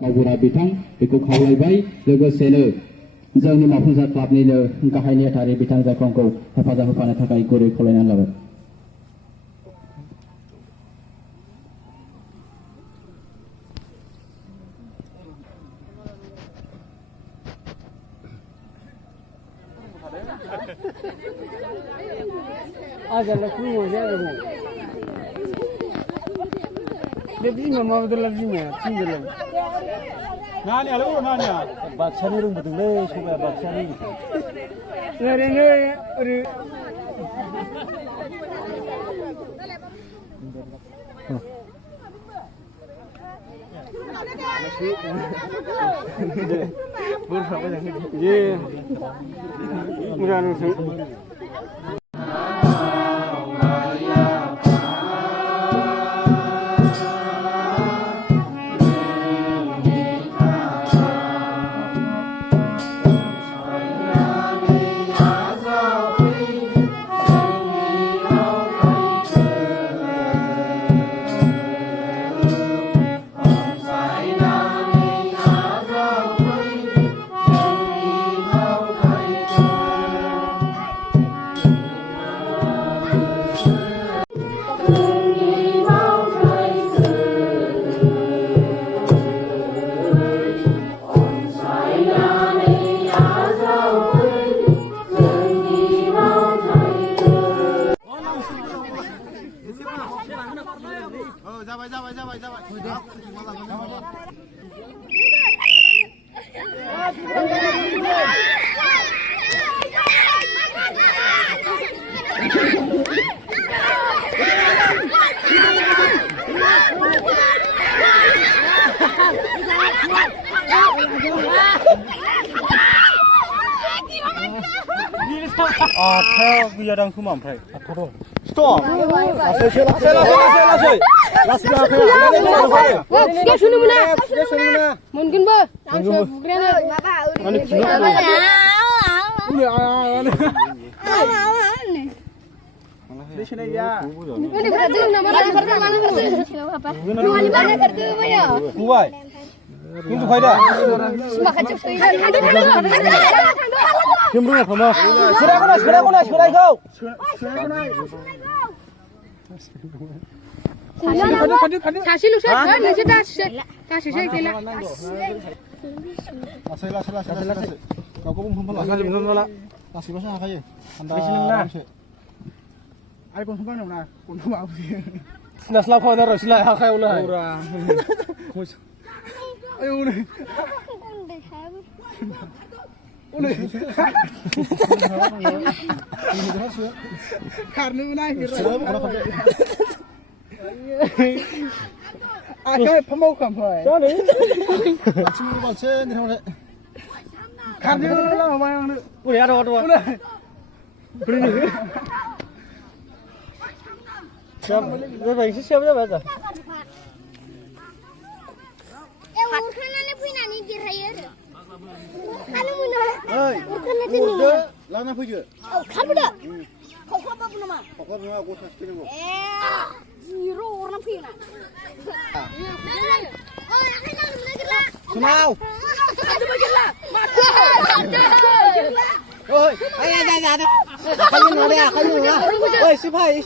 गावबुरा बिथां बेखौ खावलायबाय लोगोसेनो जोंनि मावफुंसार क्लाबनिनो गाहाय नेहाथारि बिथां जायखौ हेफाजाब होफानो थाखाय गुरै खावलायनानै लाबाय। Ajalah semua saya mau. Lebih mama betul lagi mah, singgal. Nani alu nani. Baksa ni rumah betul le, coba baksa ni. Nari ori. Ye. Mula nusu. Theo bây đang không phải. Stop. Lasai. Lasai Dia sunu mana? Mungkin ba? Langsung bukan Di sini ya. Ini kerja mana apa? Ini mana kerja ya? Kuai. Ini tu kaya. Semua kacau sekali. Kimbrung apa mah? Surai kau. Kasih lu set, nanti kasih saya kira. Lasai. Kau pun belum lah. Lasai kau sana kaya. Ai con không nào con không bảo gì. Nas lao kau dah rasa lah kau lah. Ora. Ayo ni. Karena mana kira. Akai pemau kampung. Sorry. Macam macam ni orang. Karena lah mama yang ni. Udah ada. Siapa yang siapa? Urkana ni punya ni diraya. Kalau mana? Urkana ni. Lana punya. Oh, kamu dah. Kau apa pun nama? Kau apa aku tak tahu. Zero orang punya. Oh, nak kena mana? Semau. Ada macam lah. Oi, ada. Kayu mana? Oi, sipai.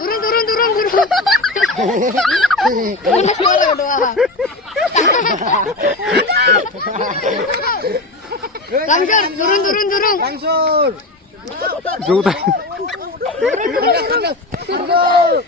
Turun. Mana suara doa. Langsung turun. Langsung. Jauh tak. Turun.